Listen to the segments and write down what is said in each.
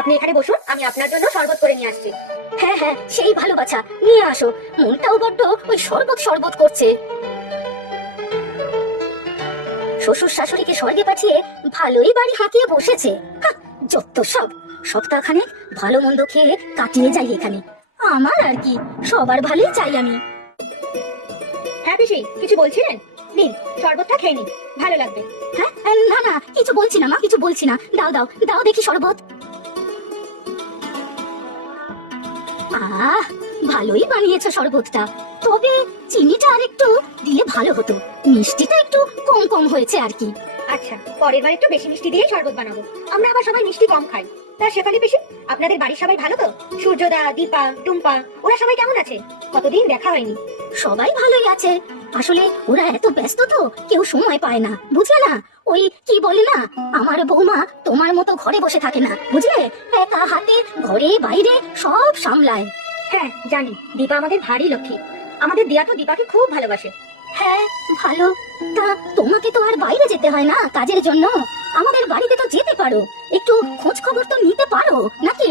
আপনি এখানে বসুন, আমি আপনার জন্য শরবত করে নিয়ে আসছি। হ্যাঁ হ্যাঁ, সেই ভালো বাছা, নিয়ে আসো। মনটাও বড্ড ওই শরবত শরবত করছে। শ্বশুর শাশুড়িকে স্বর্গে পাঠিয়ে ভালোই বাড়ি হাঁকিয়ে বসেছে। হাহ, যত সব। সপ্তাহখানেক ভালো মন্দ খেয়ে কাটিয়ে যাই এখানে। আমার আর কি, সবার ভালোই চাই আমি। হ্যাঁ পিসি, কিছু বলছিলেন? নিন, শরবতটা খেয়ে নিন, ভালো লাগবে। হ্যাঁ, না না, কিছু বলছি না মা, কিছু বলছি না। দাও দাও দাও দেখি শরবত। আহ, ভালোই বানিয়েছো শরবতটা, তবে চিনিটা আর একটু দিলে ভালো হতো। মিষ্টিটা একটু কম কম হয়েছে আর কি। আচ্ছা, পরের বার একটু বেশি মিষ্টি দিয়ে শরবত বানাবো। আমরা আবার সবাই মিষ্টি কম খাই। তা শেফালি পিসি, আপনাদের বাড়ির সবাই ভালো তো? সূর্যদা, দীপা, টুম্পা, ওরা সবাই কেমন আছে? কতদিন দেখা হয়নি। সবাই ভালোই আছে। আসলে ওরা এত ব্যস্ত তো কেউ সময় পায় না, বুঝলে না? ওই কি বলে না, আমার বৌমা তোমার মতো ঘরে বসে থাকে না, বুঝলে? একা হাতে ঘরে বাইরে সব সামলায়। হ্যাঁ জানি, দীপা আমাদের ভারী লক্ষ্মী। আমাদের দিয়া তো দীপাকে খুব ভালোবাসে। হ্যাঁ ভালো। তা তোমাকে তো আর বাইরে যেতে হয় না কাজের জন্য, আমাদের বাড়িতে তো যেতে পারো, একটু খোঁজ খবর তো নিতে পারো নাকি?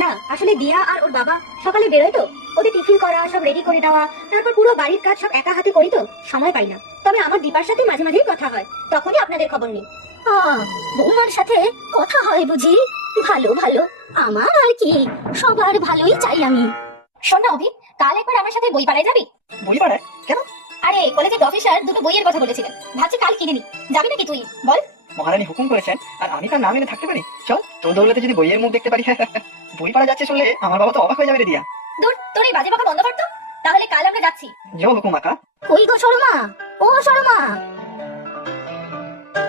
না, আসলে দিয়া আর ওর বাবা সকালে বেরোয় তো, ওদের টিফিন করা, সব রেডি করে দেওয়া, তারপর পুরো বাড়ির কাজ সব একা হাতে করি তো সময় পাই না। তবে আমার দীপার সাথে মাঝে মাঝেই কথা হয়, তখনই আপনাদের খবর নিই। বৌমার সাথে কথা হয় বুঝি? ভালো ভালো, আমার আর কি, সবার ভালোই চাই আমি। শোন না অভি, কাল একবার আমার সাথে বই পাড়ায় যাবি? বই পাড়ায়? কেন? আরে কলেজের প্রফেসর দুটো বইয়ের কথা বলেছিলেন, ভাবছি কাল কিনে নি। যাবি নাকি তুই বল? মহারানী হুকুম করেছেন, আর আমি তার নাম এনে থাকতে পারি? চল, তোর দৌলতে যদি বইয়ের মুখ দেখতে পারি। বই পাড়া যাচ্ছে শুনলে আমার বাবা তো অবাক হয়ে যাবে রে দিয়া। দূর, তোর এই বাজে বকা বন্ধ কর তো। তাহলে কাল আমরা যাচ্ছি। জো হুকুম আকা। কই গো শর্মা, ও শর্মা।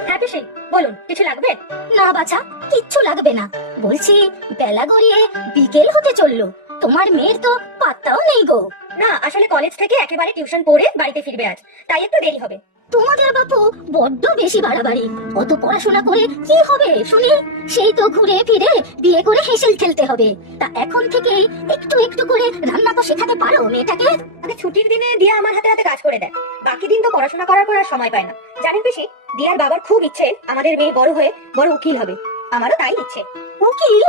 হ্যাঁ পিসি, বলুন, কিছু লাগবে? না বাছা, কিচ্ছু লাগবে না। বলছি বেলা গড়িয়ে বিকেল হতে চললো, তোমার মেয়ের তো পাত্তাও নেই গো। না, আসলে কলেজ থেকে একেবারে টিউশন পড়ে বাড়িতে ফিরবে আজ, তাই একটু দেরি হবে। তোমাদের বাপু বড্ড বেশি বাড়াবাড়ি। অত পড়াশোনা করে কি হবে শুনি? সেই তো ঘুরে ফিরে বিয়ে করে হেসেল খেলতে হবে। তা এখন থেকে একটু একটু করে রান্না তো শেখাতে পারো মেয়েটাকে। মানে ছুটির দিনে দিয়া আমার হাতে হাতে কাজ করে দেয়, বাকি দিন তো পড়াশোনা করার পর আর সময় পায় না। জানেন পিসি, দিয়ার বাবার খুব ইচ্ছে আমাদের মেয়ে বড় হয়ে বড় উকিল হবে। আমারও তাই ইচ্ছে। উকিল?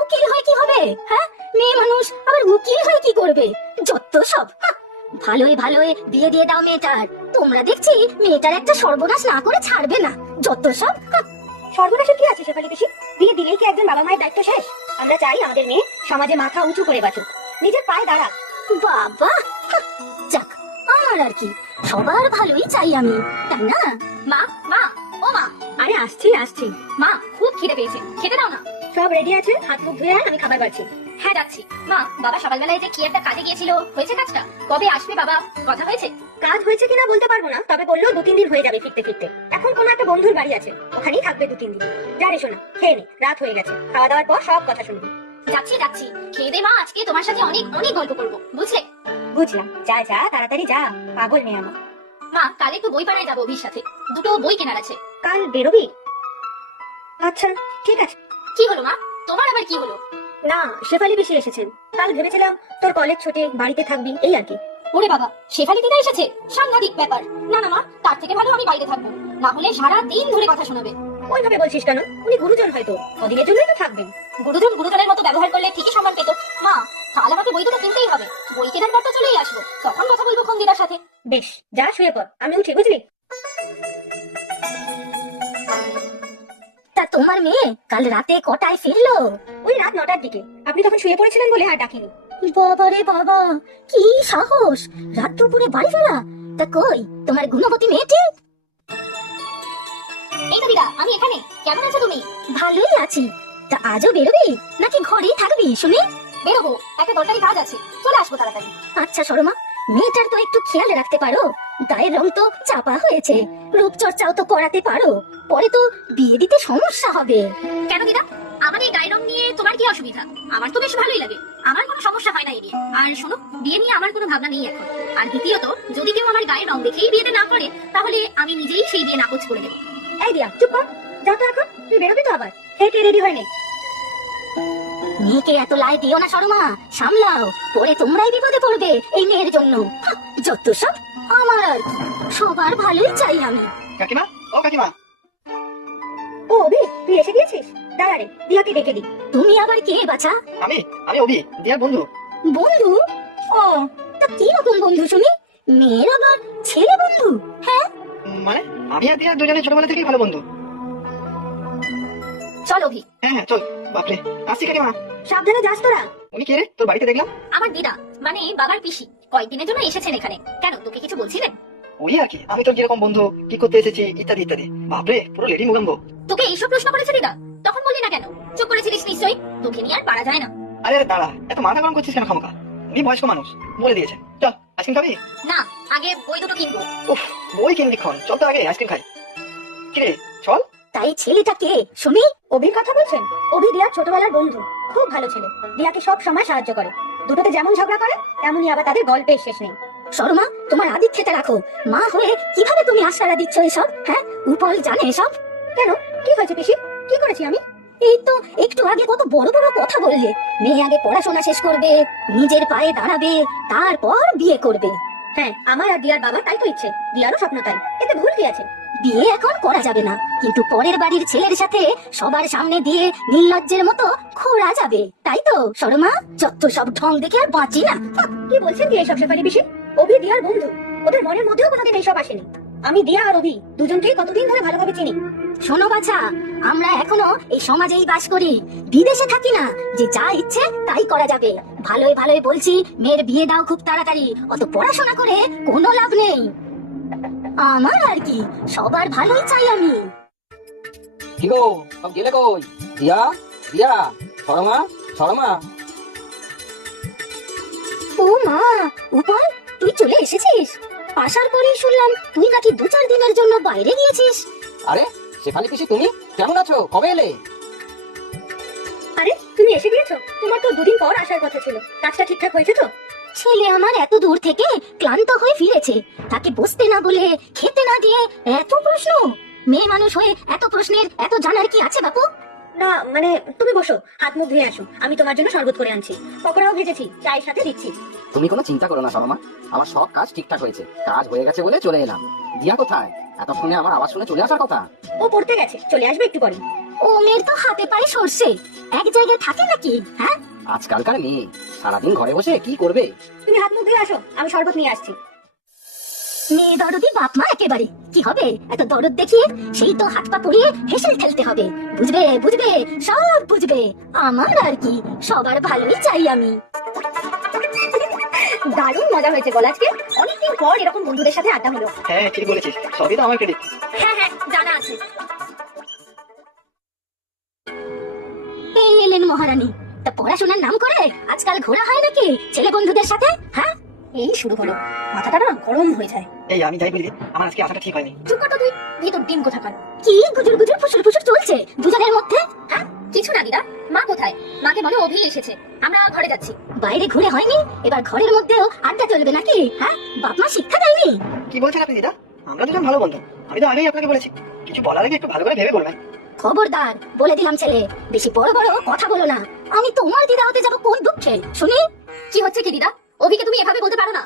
উকিল হয় কি হবে? হ্যাঁ, মেয়ে মানুষ আবার উকিল হয় কি করবে? যত সব। হাহ, ভালোই ভালোই বিয়ে দিয়ে দাও মেয়েটার। তোমরা দেখছি মেয়েটার একটা সর্বনাশ না করে ছাড়বে না। যত সব। হাহ, সর্বনাশের কি আছে শেফালি পিসি? বিয়ে দিলেই কি একজন বাবা মায়ের দায়িত্ব শেষ? আমরা চাই আমাদের মেয়ে সমাজে মাথা উঁচু করে বাঁচুক, নিজের পায়ে দাঁড়াক। বাবা, হাহ, যাক, আমার আর কি, সবার ভালোই চাই আমি, তাই না? মা, মা, ও মা। আরে আসছি আসছি। মা, খুব খিদে পেয়েছে, খেতে দাও না। সব রেডি আছে, হাত মুখ ধুয়ে আয়, আমি খাবার বাড়ছি। হ্যাঁ যাচ্ছি। মা, বাবা সকালবেলায় যে কি একটা কাজে গিয়েছিল, হয়েছে কাজটা? কবে আসবে বাবা, কথা হয়েছে? কাজ হয়েছে কিনা বলতে পারবো না, তবে বললো 2-3 দিন হয়ে যাবে ফিরতে ফিরতে। এখন কোনো একটা বন্ধুর বাড়ি আছে, ওখানেই থাকবে 2-3 দিন। যা রে শোনা, খেয়ে নে, রাত হয়ে গেছে, খাওয়া দাওয়ার পর সব কথা শুনবি। যাচ্ছি যাচ্ছি, খেয়ে দে মা, আজকে তোমার সাথে অনেক অনেক গল্প করবো, বুঝলে? বুঝলাম, যা যা তাড়াতাড়ি যা, পাগল মেয়ে আমার। মা, কাল একটু বই পাড়ায় যাবো অভির সাথে, দুটো বই কেনার আছে। কাল বেরোবি? আচ্ছা ঠিক আছে। কি হলো মা, তোমার আবার কি হলো? না, শেফালি পিসি এসেছেন, কাল ভেবেছিলাম তোর কলেজ ছুটি বাড়িতে থাকবি, এই আর কি। ওরে বাবা, শেফালি দিদা এসেছে? সাংঘাতিক ব্যাপার। না না মা, তার থেকে ভালো আমি বাইরে থাকবো, না হলে সারা দিন ধরে কথা শোনাবে। ওইভাবে বলছিস কেন? উনি গুরুজন হয়তো, কদিনের জন্যই তো থাকবেন। গুরুজন গুরুজনের মতো ব্যবহার করলে ঠিকই সম্মান পেত। মা, তাহলে আমাকে বই দুটো কিনতেই হবে। বই কেনার পর তো চলেই আসবো, তখন কথা বলবো খন্দিদার সাথে। বেশ, যা শুয়ে পড়, আমি উঠি, বুঝলি? তা তোমার মেয়ে কাল রাতে কটায় ফিরলো? ওই রাত 9টার দিকে, আপনি তখন শুয়ে পড়েছিলেন বলে আর ডাকিনি। বাবা রে বাবা, কি সাহস, রাত দুপুরে বাড়ি ফেরা! তা কই তোমার গুণবতী মেয়েটি? এই তো দিদা, আমি এখানে। কেমন আছো তুমি? ভালোই আছি। তা আজও বেরোবি নাকি ঘরেই থাকবি শুনি? বেরোবো, একটা দরকারি কাজ আছে, চলে আসবো তাড়াতাড়ি। আচ্ছা শর্মা, মেয়েটার তো একটু খেয়াল রাখতে পারো, গায়ের রং তো চাপা হয়েছে, রূপচর্চাও তো করাতে পারো, পরে তো বিয়ে দিতে সমস্যা হবে। কেন দিদা, আমার এই গায়ের রং নিয়ে তোমার কি অসুবিধা? আমার তো বেশ ভালোই লাগে, আমার কোনো সমস্যা হয় না এই নিয়ে। আর শোনো, বিয়ে নিয়ে আমার কোনো ভাবনা নেই এখন। আর দ্বিতীয়ত, যদি কেউ আমার গায়ের রং দেখেই বিয়েতে না করে, তাহলে আমি নিজেই সেই বিয়ে নাকচ করে দেবো। এই দিয়া, চুপ কর, যা তো এখন, তুই বেরোবি তো আবার, খেয়ে রেডি হয়ে নে। মেয়েকে এত লাই দিও না শর্মা, সামলাও, পরে তোমরাই বিপদে পড়বে এই মেয়ের জন্য। হাহ, যত সব। আমার আর কি, সবার ভালোই চাই আমি। কাকিমা, ও কাকিমা। ও অভি, তুই এসে গিয়েছিস? দাঁড়া রে, দিয়াকে ডেকে দি। তুমি আবার কে বাছা? আমি আমি অভি, দিয়ার বন্ধু। বন্ধু? ও, তা কি রকম বন্ধু শুনি? মেয়ের আবার ছেলে বন্ধু? হ্যাঁ, মানে আমি আর দিয়া দুজনে ছোটবেলা থেকেই ভালো বন্ধু। চল অভি। হ্যাঁ হ্যাঁ চল। বাপরে, আসছি কাকিমা। সাবধানে যাস তোরা। উনি কে রে? তোর বাড়িতে দেখলাম। আমার দিদা, মানে বাবার পিসি, কয়েকদিনের জন্য এসেছেন এখানে। কেন, তোকে কিছু বলছিলেন? ওই আর কি, আমি তোর কিরকম বন্ধু, কি করতে এসেছি, ইত্যাদি ইত্যাদি। বাপরে, পুরো লেডি মুগাম্বো। তোকে এইসব প্রশ্ন করেছে দিদা? তখন বললি না কেন? চুপ করেছিলিস নিশ্চয়ই। তোকে নিয়ে আর পারা যায় না। আরে আরে দাঁড়া, এত মাথা গরম করছিস কেন খামোকা? উনি বয়স্ক মানুষ, বলে দিয়েছে। চল আইসক্রিম খাবি? না, আগে বই দুটো কিনবো। উফ, বই কিনবি ক্ষণ, চল তো আগে আইসক্রিম খাই। কিরে চল। তাই ছেলেটা কে শুনি? অভির কথা বলছেন? অভি দিয়ার ছোটবেলার বন্ধু, খুব ভালো ছেলে। দিয়াকে সব সময় সাহায্য করে। দুটোতে যেমন ঝগড়া করে, তেমনই আবার তাদের গল্পের শেষ নেই। শর্মা, তোমার আদিক্ষেতে রাখো। মা হয়ে কিভাবে তুমি আশ্রয় দিচ্ছ এসব? হ্যাঁ, উপল জানে এসব? কেন, কি হয়েছে পিসি? কি করেছি আমি? এই তো একটু আগে কত বড় বড় কথা বললে। মেয়ে আগে পড়াশোনা শেষ করবে, নিজের পায়ে দাঁড়াবে, তারপর বিয়ে করবে। হ্যাঁ, আমার আর দিয়ার বাবা তাই তো ইচ্ছে। দিয়ারও স্বপ্ন তাই। এতে ভুল কি আছে? বিয়ে এখন করা যাবে না, কিন্তু পরের বাড়ির ছেলের সাথে সবার সামনে দিয়ে নির্লজ্জের মতো ঘোরা যাবে, তাই তো শর্মা? যত সব ঢং দেখে আর বাঁচি না। কি বলছেন কি এইসব শেফালি পিসি? অভি দিয়ার বন্ধু, ওদের মনের মধ্যেও কোনোদিন এইসব আসেনি। আমি দিয়া আর অভি দুজনকেই কতদিন ধরে ভালোভাবে চিনি। শোনো বাছা, আমরা এখনো এই সমাজেই বাস করি, বিদেশে থাকি না যে যা ইচ্ছে তাই করা যাবে। ভালোই ভালোই বলছি, মেয়ের বিয়ে দাও খুব তাড়াতাড়ি। অত পড়াশোনা করে কোনো লাভ নেই। আমার আর কি, সবার ভালোই চাই আমি। কি গো, সব গেলে কই? দিয়া দিয়া, শর্মা শর্মা। ও মা, উপল তুই চলে এসেছিস? আসার পরেই শুনলাম তুই নাকি 2-4 দিনের জন্য বাইরে গিয়েছিস। আরে শেফালি পিসি, তুমি কেমন আছো? কবে এলে? আরে তুমি এসে গিয়েছো? তোমার তো দুদিন পর আসার কথা ছিল। কাজটা ঠিকঠাক হয়েছে তো? ছেলে আমার এত দূর থেকে ক্লান্ত হয়ে ফিরেছে, তাকে বসতে না বলে, খেতে না দিয়ে এত প্রশ্ন। মেয়ে মানুষ হয়ে এত প্রশ্নের এত জানার কি আছে বাপু? না মানে, তুমি বসো, হাত মুখ ধুয়ে আসো। আমি তোমার জন্য শরবত করে আনছি, পকোড়াও ভেজেছি, চায়ের সাথে দিচ্ছি। তুমি কোনো চিন্তা করো না শর্মা, আমার সব কাজ ঠিকঠাক হয়েছে। কাজ হয়ে গেছে বলে চলে এলাম। দিয়া কোথায়? এতক্ষণে আমার আওয়াজ শুনে চলে আসার কথা। ও পড়তে গেছে, চলে আসবে একটু পরে। ও মেয়ের তো হাতে পায়ে সরষে, এক জায়গায় থাকে নাকি? হ্যাঁ, আজকালকার মেয়ে সারাদিন ঘরে বসে কি করবে? তুমি হাত মুখ ধুয়ে আসো, আমি শরবত নিয়ে আসছি। মেয়ে দরদি বাপ মা একেবারে। কি হবে এত দরদ দেখিয়ে? সেই তো হাত পা পুড়িয়ে হেসেল ঠেলতে হবে। বুঝবে বুঝবে, সব বুঝবে। আমার আর কি, সবার ভালোই চাই আমি। দারুণ মজা হয়েছে বল আজকে। অনেকদিন পর এরকম বন্ধুদের সাথে আড্ডা হলো। হ্যাঁ ঠিক বলেছিস, সবই তো আমার ক্রেডিট। হ্যাঁ হ্যাঁ, জানা আছে। এই এলেন মহারানী। তা পড়াশোনার নাম করে আজকাল ঘোরা হয় নাকি ছেলে বন্ধুদের সাথে? হ্যাঁ, এই শুরু হলো, মাথাটা না গরম হয়ে যায়। এই আমি যাই বলি, আমার আজকে আসাটা ঠিক হয়নি। চুপ কর তো তুই, ভিতর ডিম কোথাকার। কি গুজুর গুজুর ফুসুর ফুসুর চলছে দুজনের মধ্যে? হ্যাঁ, কিছু না দিদা। মা কোথায়? মাকে বলো অভি এসেছে, আমরা ঘরে যাচ্ছি। বাইরে ঘুরে হয়নি, এবার ঘরের মধ্যেও আড্ডা চলবে নাকি? হ্যাঁ, বাপ মা শিক্ষা দেয়নি? কি বলছেন আপনি দিদা? আমরা দুজন ভালো বন্ধু, আমি তো আগেই আপনাকে বলেছি। কিছু বলার আগে একটু ভালো করে ভেবে বলবেন। খবরদার, বলে দিলাম ছেলে, বেশি বড় বড় কথা বলো না। আমি তোমার দিদা হতে যাবো কোন দুঃখে শুনি? কি হচ্ছে কি দিদা? অভিকে তুমি এভাবে বলতে পারো না।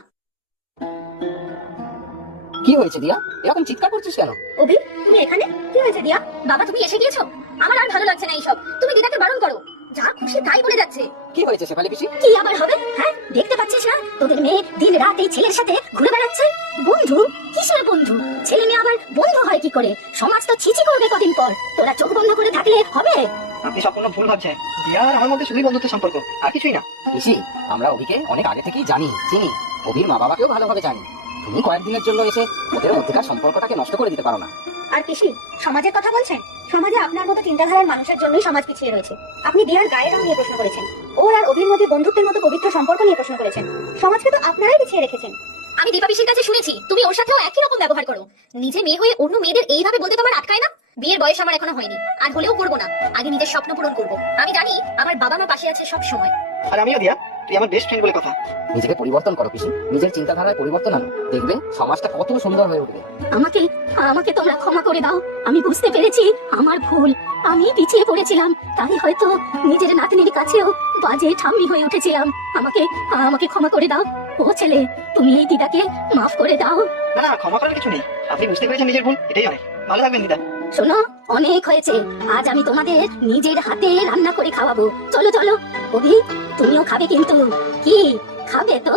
কি হয়েছে দিয়া, এরকম চিৎকার করছিস কেন? অভি, তুমি এখানে? কি হয়েছে দিয়া? বাবা তুমি এসে গিয়েছো? আমার আর ভালো লাগছে না এইসব। তুমি দিদাকে বারণ করো, যা খুশি তাই বলে যাচ্ছে। কি হয়েছে শেফালি পিসি? কি আবার হবে? হ্যাঁ, দেখতে পাচ্ছিস না তোদের মেয়ে দিন রাত এই ছেলের সাথে ঘুরে বেড়াচ্ছে? বন্ধু? কিসের বন্ধু? ছেলে মেয়ে আবার বন্ধু হয় কি করে? সমাজ তো ছিছি করবে কদিন পর। তোরা চোখ বন্ধ করে থাকলে হবে? আপনি সম্পূর্ণ ভুল ভাবছেন। দিয়া আর আমার মধ্যে শুধুই বন্ধুত্ব সম্পর্ক, আর কিছুই না। পিসি, আমরা অভিকে অনেক আগে থেকেই জানি, চিনি। অভির মা বাবাকেও ভালোভাবে জানি। তুমি কয়েকদিনের জন্য এসে ওদের মধ্যেকার সম্পর্কটাকে নষ্ট করে দিতে পারো না। আর পিসি, সমাজের কথা বলছেন? সমাজে আপনার মতো চিন্তাধারার মানুষের জন্যই সমাজ পিছিয়ে রয়েছে। আপনি দিয়ার গায়ের রং নিয়ে প্রশ্ন করেছেন, ওর আর অভির মধ্যে বন্ধুত্বের মতো পবিত্র সম্পর্ক নিয়ে প্রশ্ন করেছেন। সমাজকে তো আপনারাই পিছিয়ে রেখেছেন। আমি দীপা পিসির কাছে শুনেছি তুমি ওর সাথেও একই রকম ব্যবহার করো। নিজে মেয়ে হয়ে অন্য মেয়েদের এইভাবে বলতে তোমার আটকায় না? বিয়ের বয়স আমার এখনো হয়নি, আর হলেও করবো না। আগে নিজের স্বপ্ন পূরণ করবো। আমি জানি আমার বাবা মা পাশে আছে সব সময়। আর আমিও দিয়া, তুই আমার বেস্ট ফ্রেন্ড বলে কথা। নিজেকে পরিবর্তন করো পিসি, নিজের চিন্তাধারায় পরিবর্তন আনো, দেখবে সমাজটা কত সুন্দর হয়ে উঠবে। আমাকে আমাকে তোমরা ক্ষমা করে দাও। আমি বুঝতে পেরেছি আমার ভুল। আমি পিছিয়ে পড়েছিলাম, তাই হয়তো নিজের নাতনির কাছেও বাজে ঠাম্মি হয়ে উঠেছিলাম। আমাকে আমাকে ক্ষমা করে দাও। ও ছেলে, তুমি এই দিদাকে মাফ করে দাও। না না, ক্ষমা করার কিছু নেই। আপনি বুঝতে পেরেছেন নিজের ভুল, এটাই অনেক। ভালো থাকবেন দিদা। শোনো অনেক হয়েছে। আজ আমি তোমাদের নিজের হাতে রান্না করে খাওয়াবো। চলো চলো। অভি, তুমিও খাবে কিন্তু। কি খাবে তো?